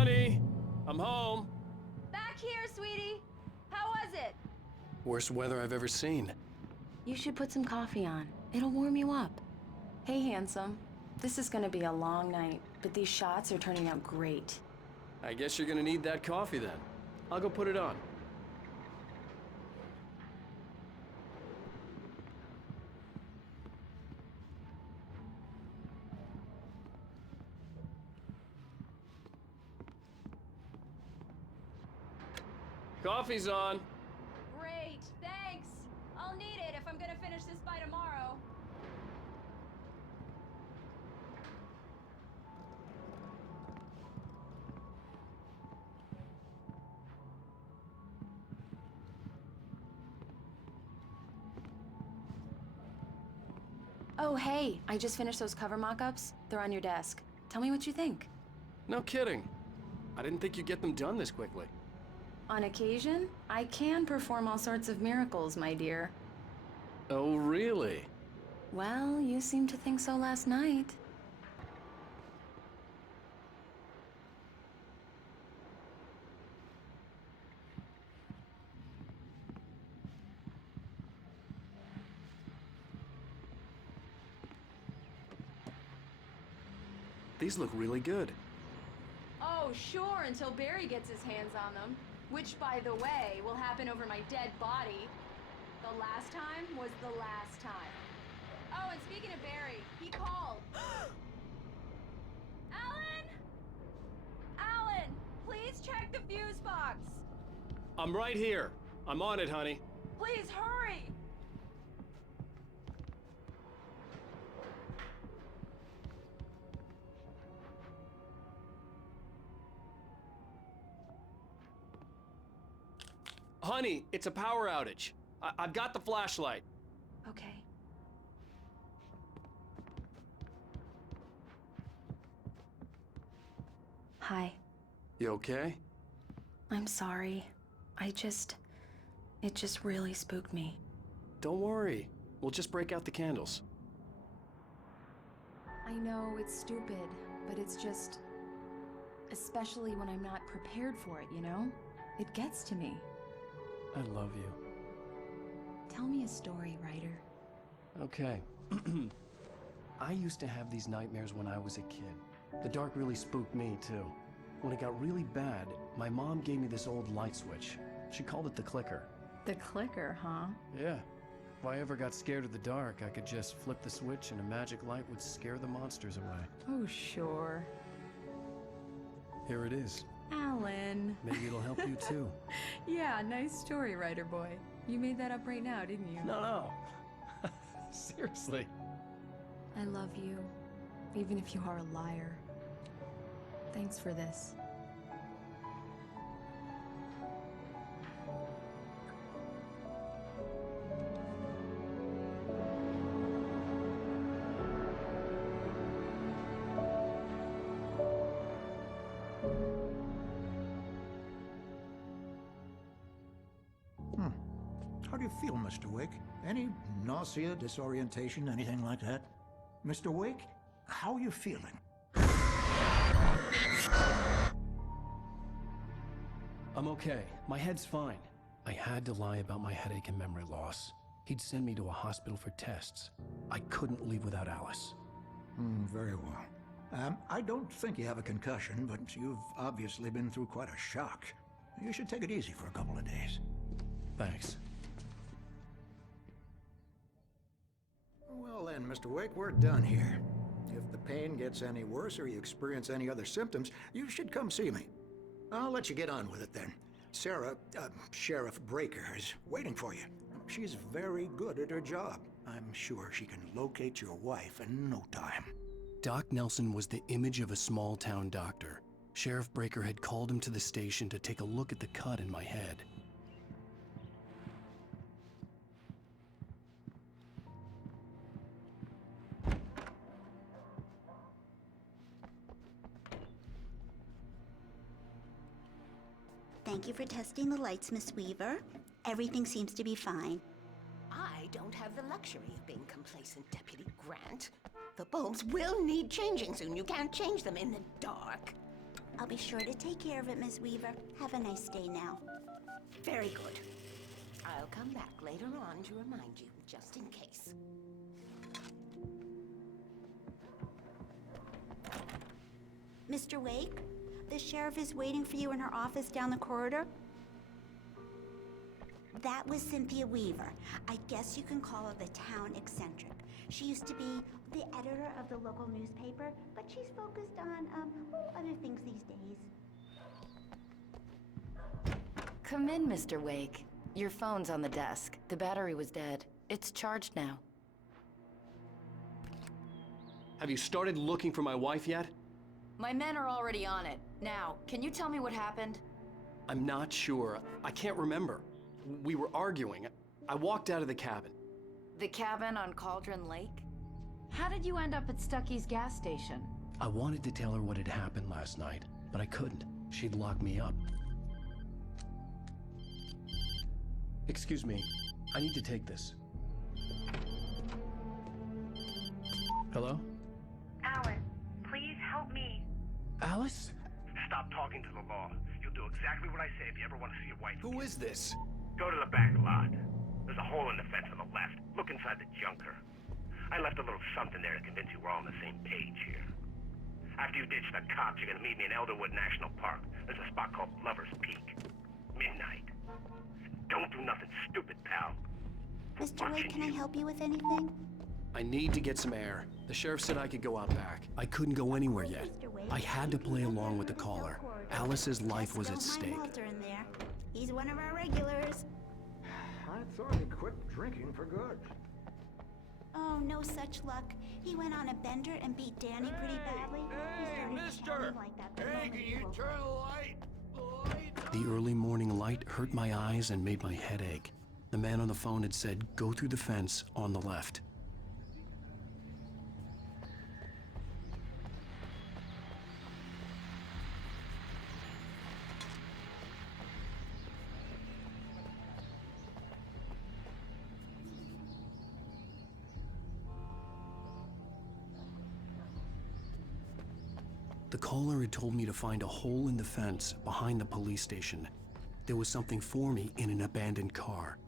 Honey, I'm home. Back here, sweetie. How was it? Worst weather I've ever seen. You should put some coffee on. It'll warm you up. Hey, handsome. This is gonna be a long night, but these shots are turning out great. I guess you're gonna need that coffee then. I'll go put it on. Coffee's on. Great, thanks. I'll need it if I'm gonna finish this by tomorrow. Oh, hey, I just finished those cover mock-ups. They're on your desk. Tell me what you think. No kidding. I didn't think you'd get them done this quickly. On occasion, I can perform all sorts of miracles, my dear. Oh, really? Well, you seemed to think so last night. These look really good. Oh, sure, until Barry gets his hands on them. Which, by the way, will happen over my dead body. The last time was the last time. Oh, and speaking of Barry, he called. Alan! Alan, please check the fuse box. I'm right here. I'm on it, honey. Please hurry! Honey, it's a power outage. I've got the flashlight. Okay. Hi. You okay? I'm sorry. It just really spooked me. Don't worry. We'll just break out the candles. I know it's stupid, but it's just... Especially when I'm not prepared for it, you know? It gets to me. I love you. Tell me a story, writer. Okay. I used to have these nightmares when I was a kid. The dark really spooked me, too. When it got really bad, my mom gave me this old light switch. She called it the clicker. The clicker, huh? Yeah. If I ever got scared of the dark, I could just flip the switch and a magic light would scare the monsters away. Oh, sure. Here it is. Alan. Maybe it'll help you, too. Yeah, nice story, writer boy. You made that up right now, didn't you? No. Seriously. I love you, even if you are a liar. Thanks for this. How do you feel, Mr. Wake? Any nausea, disorientation, anything like that? Mr. Wake, how are you feeling? I'm okay. My head's fine. I had to lie about my headache and memory loss. He'd send me to a hospital for tests. I couldn't leave without Alice. Very well. I don't think you have a concussion, but you've obviously been through quite a shock. You should take it easy for a couple of days. Thanks. Well then, Mr. Wake, we're done here. If the pain gets any worse or you experience any other symptoms, you should come see me. I'll let you get on with it then. Sarah, Sheriff Breaker, is waiting for you. She's very good at her job. I'm sure she can locate your wife in no time. Doc Nelson was the image of a small-town doctor. Sheriff Breaker had called him to the station to take a look at the cut in my head. Thank you for testing the lights, Miss Weaver. Everything seems to be fine. I don't have the luxury of being complacent, Deputy Grant. The bulbs will need changing soon. You can't change them in the dark. I'll be sure to take care of it, Miss Weaver. Have a nice day now. Very good. I'll come back later on to remind you, just in case. Mr. Wake, the sheriff is waiting for you in her office down the corridor. That was Cynthia Weaver. I guess you can call her the town eccentric. She used to be the editor of the local newspaper, but she's focused on, other things these days. Come in, Mr. Wake. Your phone's on the desk. The battery was dead. It's charged now. Have you started looking for my wife yet? My men are already on it. Now, can you tell me what happened? I'm not sure. I can't remember. We were arguing. I walked out of the cabin. The cabin on Cauldron Lake? How did you end up at Stucky's gas station? I wanted to tell her what had happened last night, but I couldn't. She'd lock me up. Excuse me. I need to take this. Hello? Alan, please help me. Alice? Stop talking to the law. You'll do exactly what I say if you ever want to see your wife. Who is this? Go to the back lot. There's a hole in the fence on the left. Look inside the junker. I left a little something there to convince you we're all on the same page here. After you ditch the cops, you're gonna meet me in Elderwood National Park. There's a spot called Lover's Peak. Midnight. Don't do nothing stupid, pal. Mr. Wake, can I help you with anything? I need to get some air. The sheriff said I could go out back. I couldn't go anywhere yet. I had to play along with the caller. Alice's life was at stake. Walter in there. He's one of our regulars. I thought he quit drinking for good. Oh, no such luck. He went on a bender and beat Danny pretty badly. He started shouting like that the moment he woke up. turn the light? The early morning light hurt my eyes and made my head ache. The man on the phone had said, go through the fence on the left. The caller had told me to find a hole in the fence behind the police station. There was something for me in an abandoned car.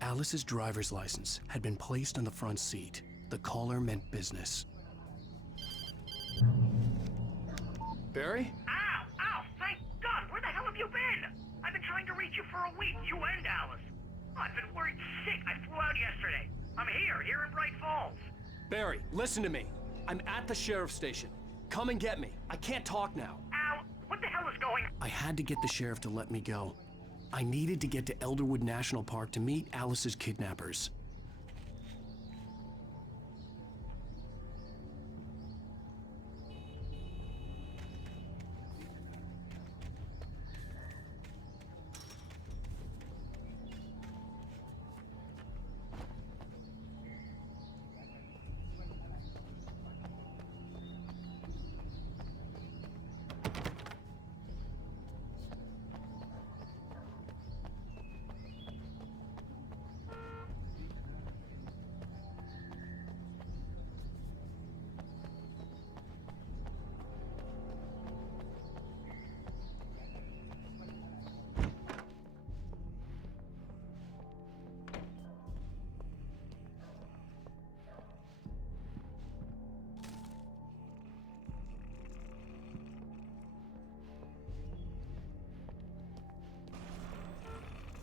Alice's driver's license had been placed on the front seat. The caller meant business. Barry? Ow! Ow! Thank God! Where the hell have you been? I've been trying to reach you for a week, you and Alice. I've been worried sick. I flew out yesterday. I'm here in Bright Falls. Barry, listen to me. I'm at the sheriff's station. Come and get me. I can't talk now. Al, what the hell is going on? I had to get the sheriff to let me go. I needed to get to Elderwood National Park to meet Alice's kidnappers.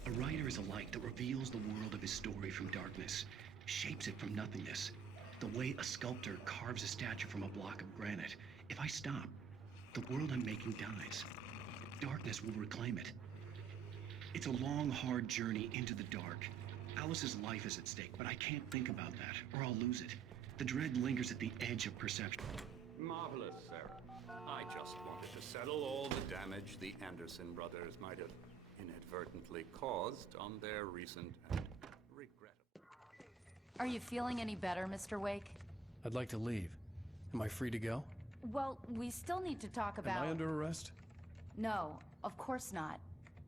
A writer is a light that reveals the world of his story from darkness, shapes it from nothingness. The way a sculptor carves a statue from a block of granite. If I stop, the world I'm making dies. Darkness will reclaim it. It's a long, hard journey into the dark. Alice's life is at stake, but I can't think about that, or I'll lose it. The dread lingers at the edge of perception. Marvelous, Sarah. I just wanted to settle all the damage the Anderson brothers might have inadvertently caused on their recent and regrettable... Are you feeling any better, Mr. Wake? I'd like to leave. Am I free to go? Well, we still need to talk about... Am I under arrest? No, of course not.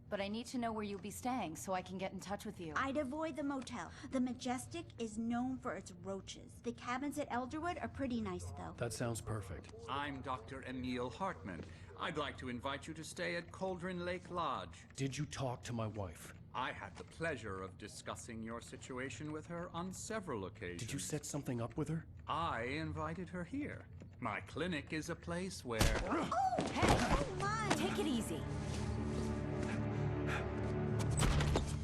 But I need to know where you'll be staying so I can get in touch with you. I'd avoid the motel. The Majestic is known for its roaches. The cabins at Elderwood are pretty nice, though. That sounds perfect. I'm Dr. Emil Hartman. I'd like to invite you to stay at Cauldron Lake Lodge. Did you talk to my wife? I had the pleasure of discussing your situation with her on several occasions. Did you set something up with her? I invited her here. My clinic is a place where... Oh, hey! Oh, my! Take it easy.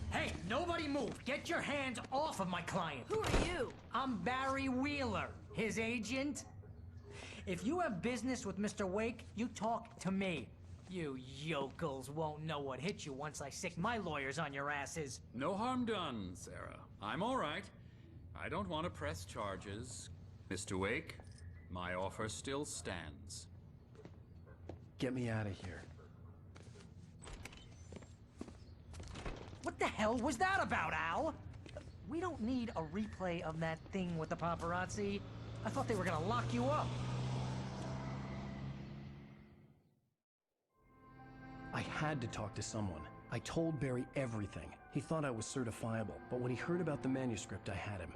Hey, nobody move! Get your hands off of my client! Who are you? I'm Barry Wheeler, his agent. If you have business with Mr. Wake, you talk to me. You yokels won't know what hit you once I sick my lawyers on your asses. No harm done, Sarah. I'm all right. I don't want to press charges. Mr. Wake, my offer still stands. Get me out of here. What the hell was that about, Al? We don't need a replay of that thing with the paparazzi. I thought they were gonna lock you up. I had to talk to someone. I told Barry everything. He thought I was certifiable, but when he heard about the manuscript, I had him.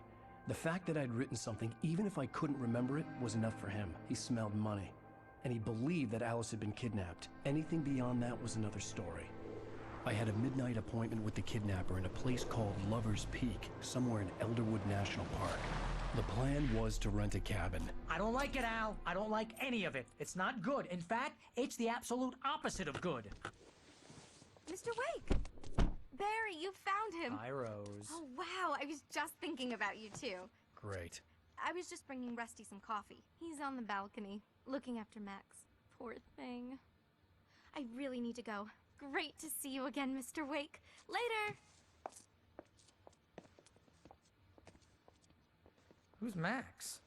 The fact that I'd written something, even if I couldn't remember it, was enough for him. He smelled money. And he believed that Alice had been kidnapped. Anything beyond that was another story. I had a midnight appointment with the kidnapper in a place called Lover's Peak, somewhere in Elderwood National Park. The plan was to rent a cabin. I don't like it, Al. I don't like any of it. It's not good. In fact, it's the absolute opposite of good. Mr. Wake! Barry, you found him! Hi, Rose. Oh, wow, I was just thinking about you, too. Great. I was just bringing Rusty some coffee. He's on the balcony, looking after Max. Poor thing. I really need to go. Great to see you again, Mr. Wake. Later! Who's Max?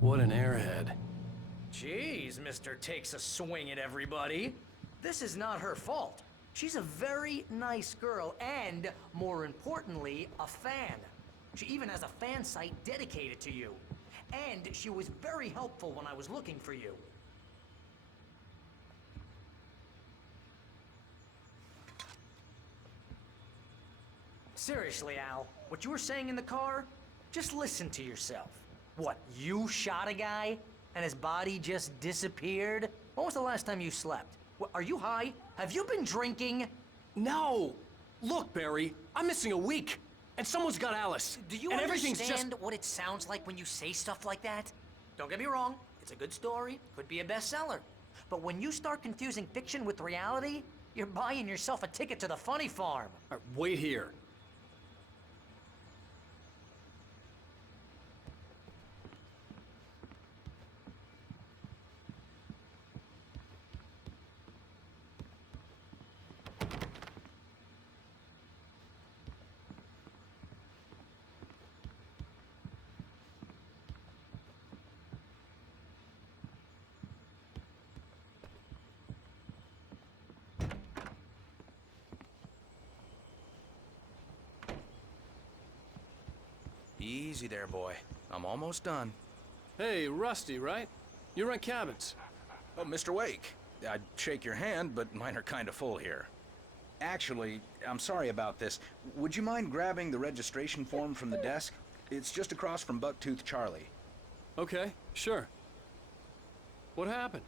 What an airhead. Jeez, Mr. Takes a swing at everybody. This is not her fault. She's a very nice girl and, more importantly, a fan. She even has a fan site dedicated to you. And she was very helpful when I was looking for you. Seriously, Al, what you were saying in the car? Just listen to yourself. What, you shot a guy and his body just disappeared? When was the last time you slept? What, are you high? Have you been drinking? No! Look, Barry, I'm missing a week. And someone's got Alice. Do you understand what it sounds like when you say stuff like that? Don't get me wrong, it's a good story, could be a bestseller. But when you start confusing fiction with reality, you're buying yourself a ticket to the funny farm. All right, wait here. Easy there, boy. I'm almost done. Hey, Rusty, right? You rent cabins. Oh, Mr. Wake. I'd shake your hand, but mine are kind of full here. Actually, I'm sorry about this. Would you mind grabbing the registration form from the desk? It's just across from Bucktooth Charlie. Okay, sure. What happened?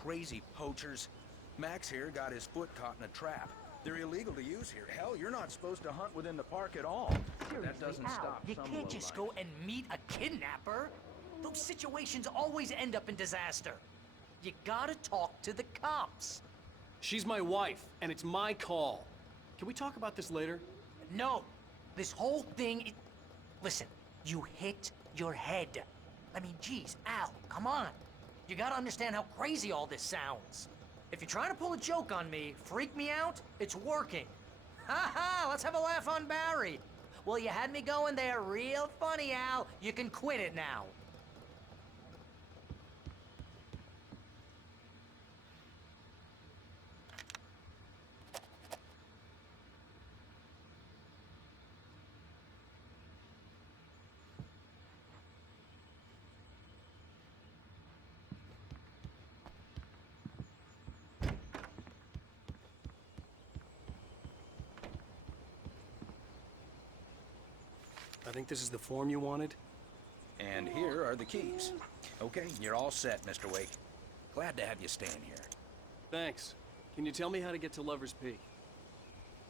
Crazy poachers. Max here got his foot caught in a trap. They're illegal to use here. Hell, you're not supposed to hunt within the park at all. That doesn't Al, stop you some can't just go and meet a kidnapper. Those situations always end up in disaster. You gotta talk to the cops. She's my wife, and it's my call. Can we talk about this later? No, this whole thing... Listen, you hit your head. I mean, geez, Al, come on. You gotta understand how crazy all this sounds. If you're trying to pull a joke on me, freak me out, it's working. Ha ha, let's have a laugh on Barry. Well, you had me going there real funny, Al. You can quit it now. think this is the form you wanted. And here are the keys. Okay, you're all set, Mr. Wake. Glad to have you staying here. Thanks. Can you tell me how to get to Lover's Peak?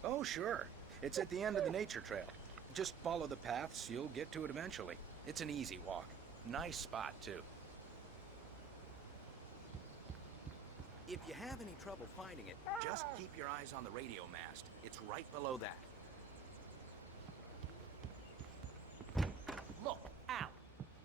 Oh, sure. It's at the end of the nature trail. Just follow the paths, you'll get to it eventually. It's an easy walk. Nice spot, too. If you have any trouble finding it, just keep your eyes on the radio mast. It's right below that. Look, Al,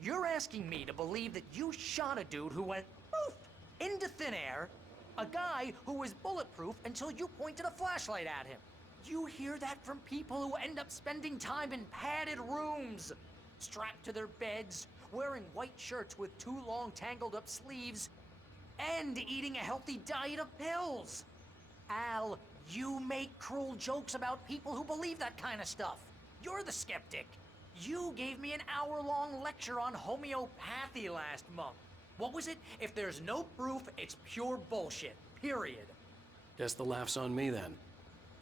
you're asking me to believe that you shot a dude who went poof into thin air, a guy who was bulletproof until you pointed a flashlight at him. You hear that from people who end up spending time in padded rooms, strapped to their beds, wearing white shirts with too long tangled up sleeves, and eating a healthy diet of pills. Al, you make cruel jokes about people who believe that kind of stuff. You're the skeptic. You gave me an hour-long lecture on homeopathy last month. What was it? If there's no proof, it's pure bullshit. Period. Guess the laugh's on me then.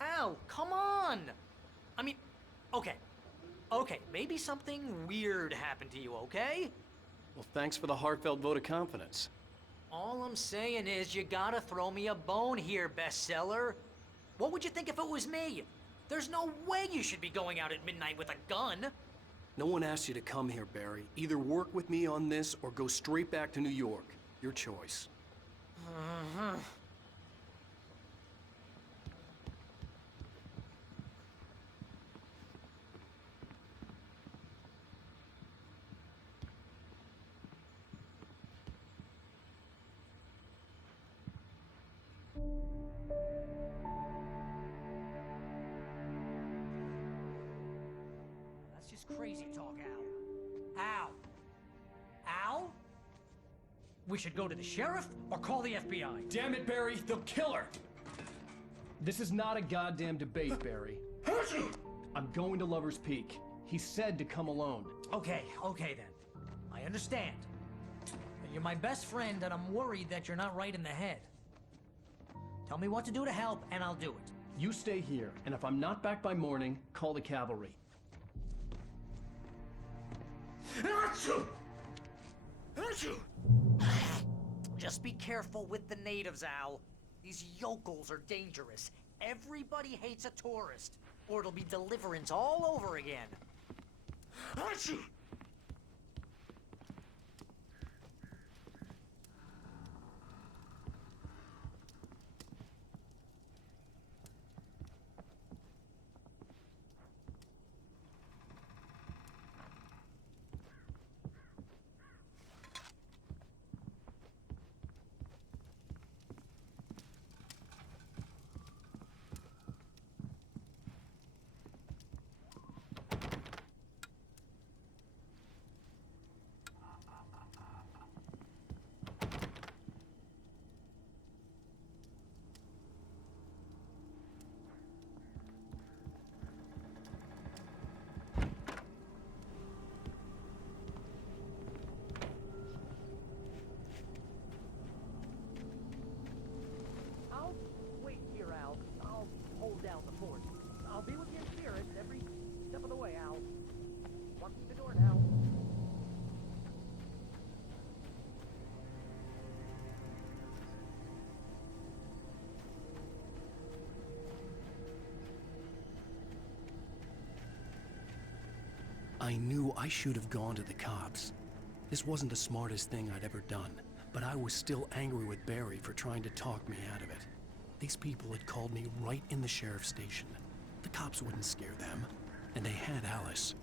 Al, come on! I mean, okay. Okay, maybe something weird happened to you, okay? Well, thanks for the heartfelt vote of confidence. All I'm saying is you gotta throw me a bone here, bestseller. What would you think if it was me? There's no way you should be going out at midnight with a gun. No one asked you to come here, Barry. Either work with me on this or go straight back to New York. Your choice. That's just crazy talk, Al. Al! Al? We should go to the sheriff or call the FBI. Damn it, Barry! They'll kill her! This is not a goddamn debate, Barry. I'm going to Lover's Peak. He said to come alone. Okay then. I understand. But you're my best friend and I'm worried that you're not right in the head. Tell me what to do to help and I'll do it. You stay here, and if I'm not back by morning, call the cavalry. Just be careful with the natives, Al. These yokels are dangerous. Everybody hates a tourist, or it'll be Deliverance all over again. Wait here, Al. I'll hold down the fort. I'll be with you in spirit every step of the way, Al. Walk through the door now. I knew I should have gone to the cops. This wasn't the smartest thing I'd ever done, but I was still angry with Barry for trying to talk me out of it. These people had called me right in the sheriff's station. The cops wouldn't scare them, and they had Alice.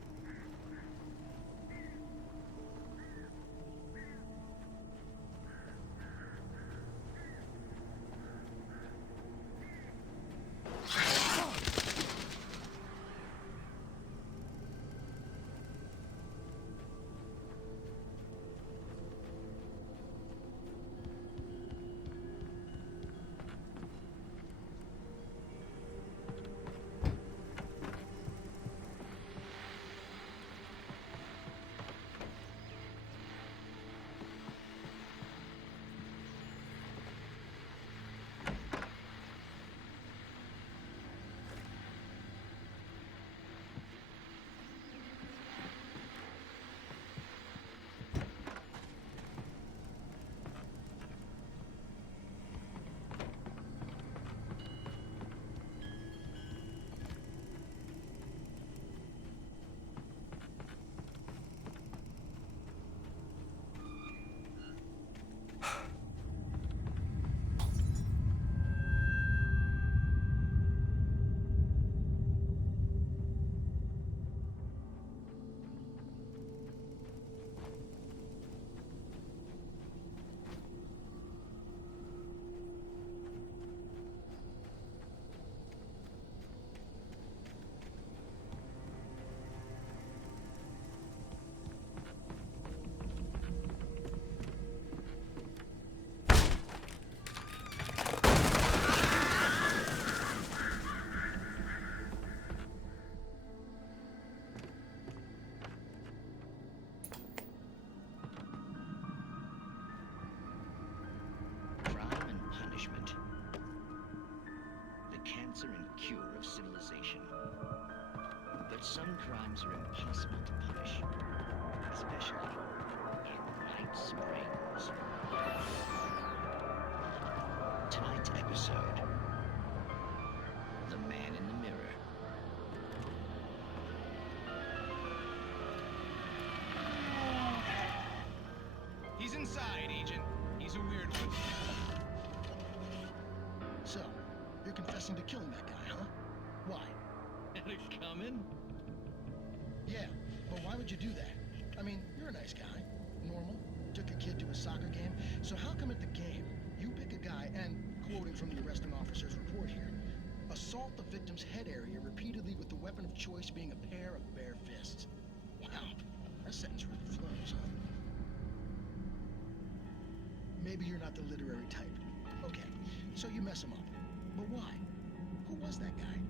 cure of civilization. But some crimes are impossible to punish, especially in White Springs. Tonight's episode, The Man in the Mirror. He's inside, Agent. He's a weird one. So, you're confessing to killing that guy, huh? Why? Had it coming? Yeah, but why would you do that? I mean, you're a nice guy. Normal. Took a kid to a soccer game. So how come at the game, you pick a guy and, quoting from the arresting officer's report here, assault the victim's head area repeatedly with the weapon of choice being a pair of bare fists? Wow, that sentence really flows, huh? Maybe you're not the literary type. Okay, so you mess him up. But why? Who was that guy?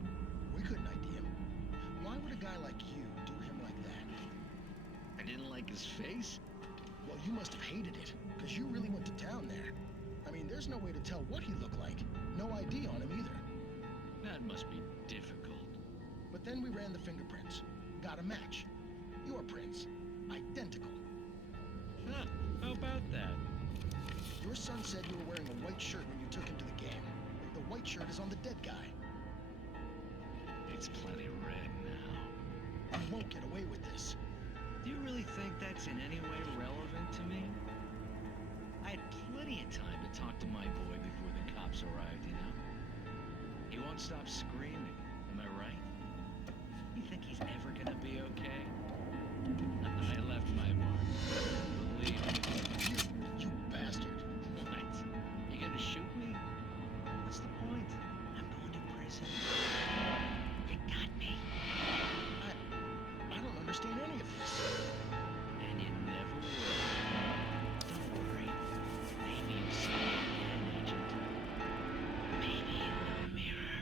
We couldn't ID him. Why would a guy like you do him like that? I didn't like his face? Well, you must have hated it, because you really went to town there. I mean, there's no way to tell what he looked like. No ID on him either. That must be difficult. But then we ran the fingerprints. Got a match. Your prints. Identical. Huh, how about that? Your son said you were wearing a white shirt when you took him to the game. The white shirt is on the dead guy. It's plenty red now. You won't get away with this. Do you really think that's in any way relevant to me? I had plenty of time to talk to my boy before the cops arrived, you know? He won't stop screaming, am I right? You think he's ever gonna be okay? I left my mark. Believe me. You bastard. What? You gonna shoot me? What's the point? I'm going to prison. You got me. I don't understand any of this. And you never will. Don't worry. Maybe you'll see me again, Agent. Maybe in the mirror.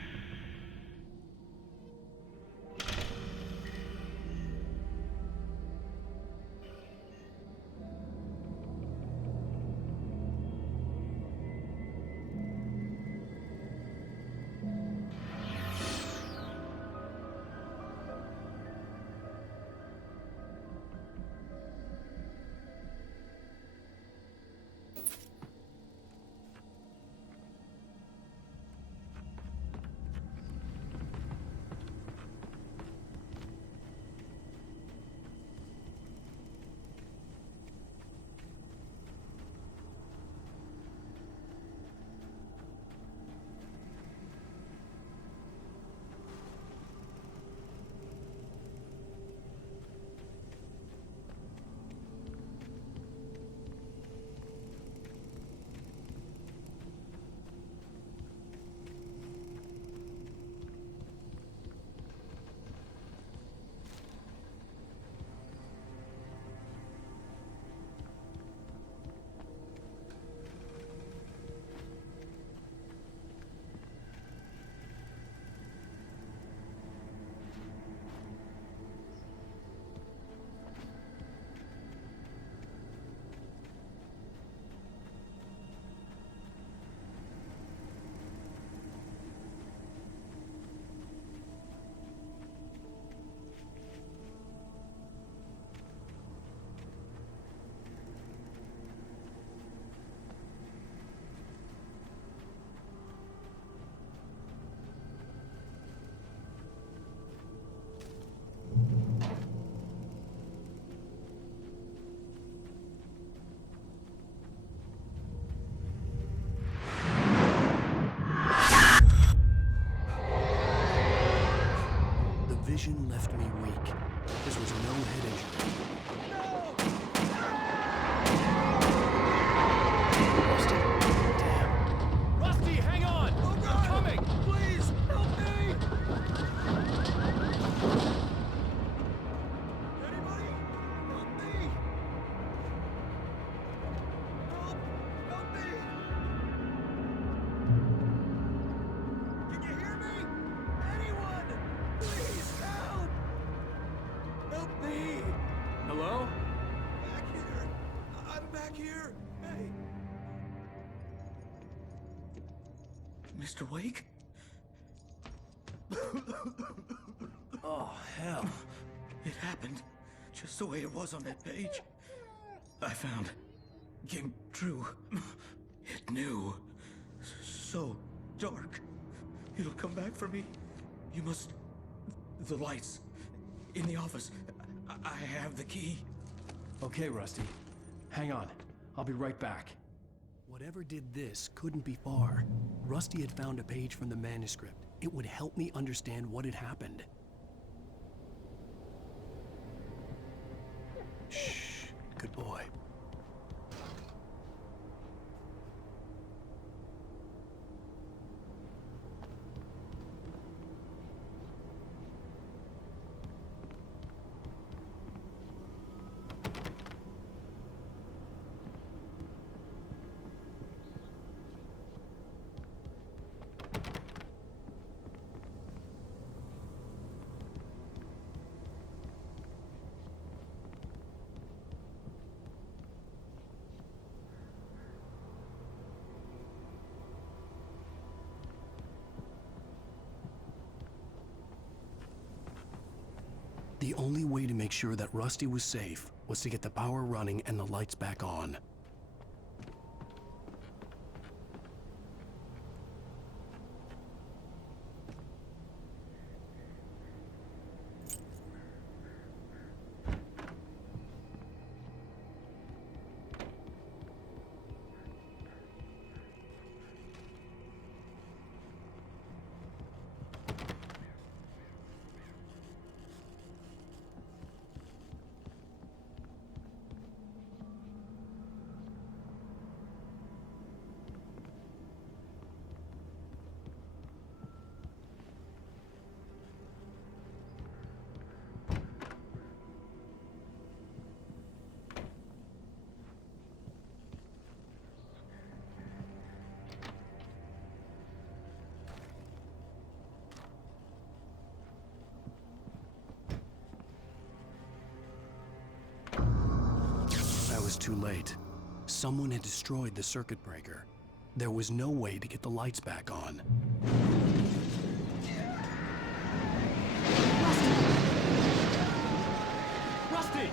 vision left me weak. This was no head injury. Rusty? Damn. Rusty, hang on! Oh, God. I'm coming! Please, help me! Anybody? Help me! Help me! Can you hear me? Anyone? Please, help! Help me! Hello? Back here. I'm back here. Hey. Mr. Wake? Oh, hell. It happened just the way it was on that page. I found came true. It knew. So dark. It'll come back for me. You must... The lights. In the office. I have the key. Okay, Rusty. Hang on. I'll be right back. Whatever did this couldn't be far. Rusty had found a page from the manuscript. It would help me understand what had happened. Shh. Good boy. The only way to make sure that Rusty was safe was to get the power running and the lights back on. I was too late. Someone had destroyed the circuit breaker. There was no way to get the lights back on. Rusty!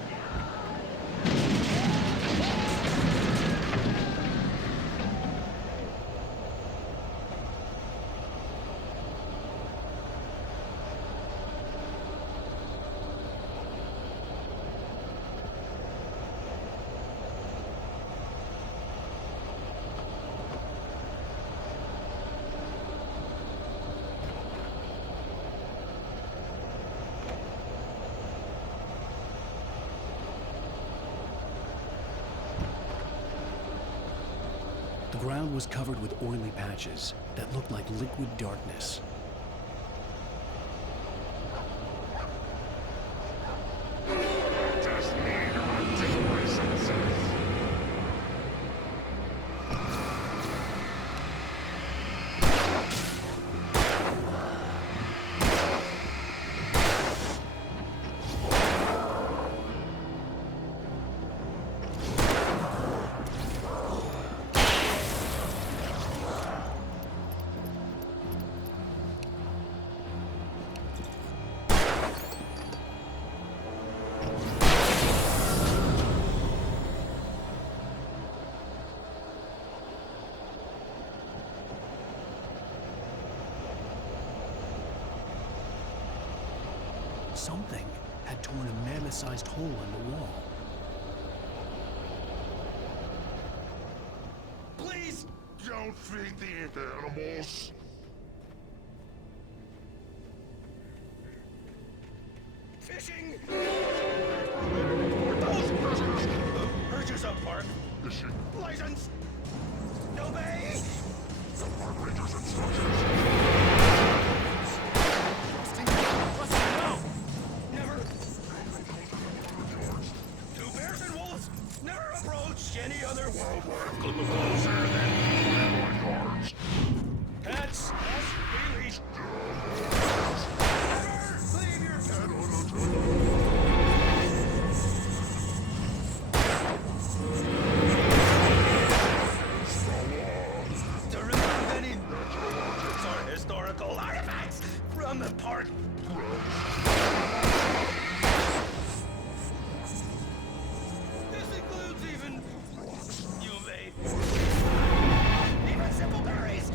The ground was covered with oily patches that looked like liquid darkness. Something had torn a mammoth-sized hole in the wall. Please don't feed the animals. Fishing! Purchase of park. Fishing. License. No bay. The park ranger's instructions. Any other wildlife could look closer than my cards. Pets must be leashed. Never leave your pet. Dark growth. This includes even you, mate. Even simple berries.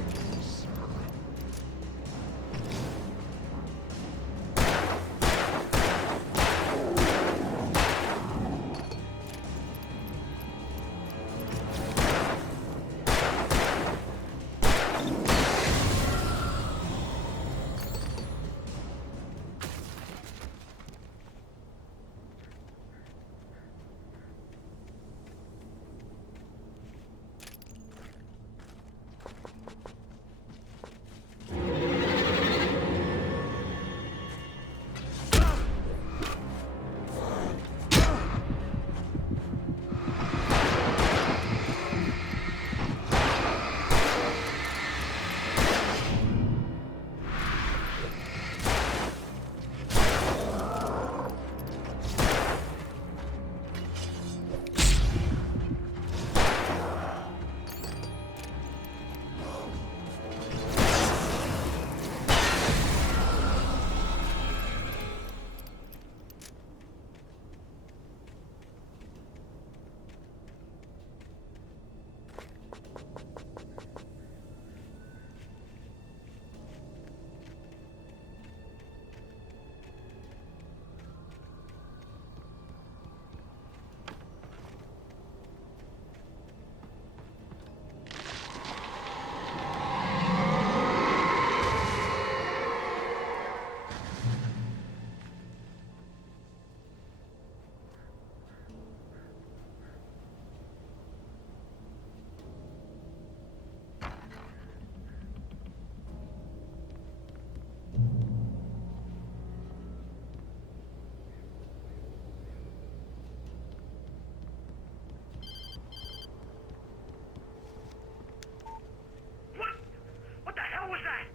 What the hell was that?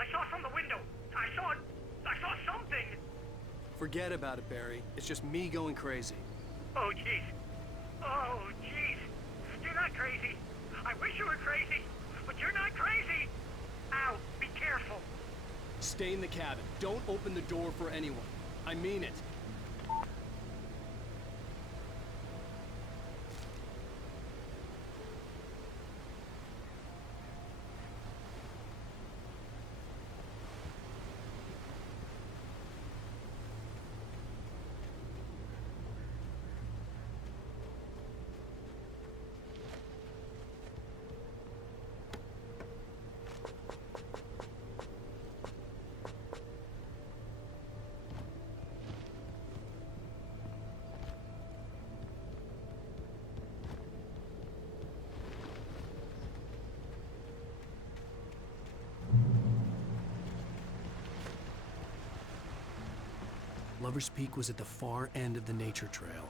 I saw from the window. I saw something. Forget about it, Barry. It's just me going crazy. Oh, jeez. Oh, jeez. You're not crazy. I wish you were crazy, but you're not crazy. Ow, be careful. Stay in the cabin. Don't open the door for anyone. I mean it. Lover's Peak was at the far end of the nature trail.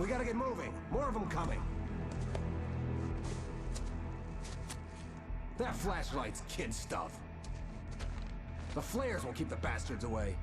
We gotta get moving. More of them coming. That flashlight's kid stuff. The flares won't keep the bastards away.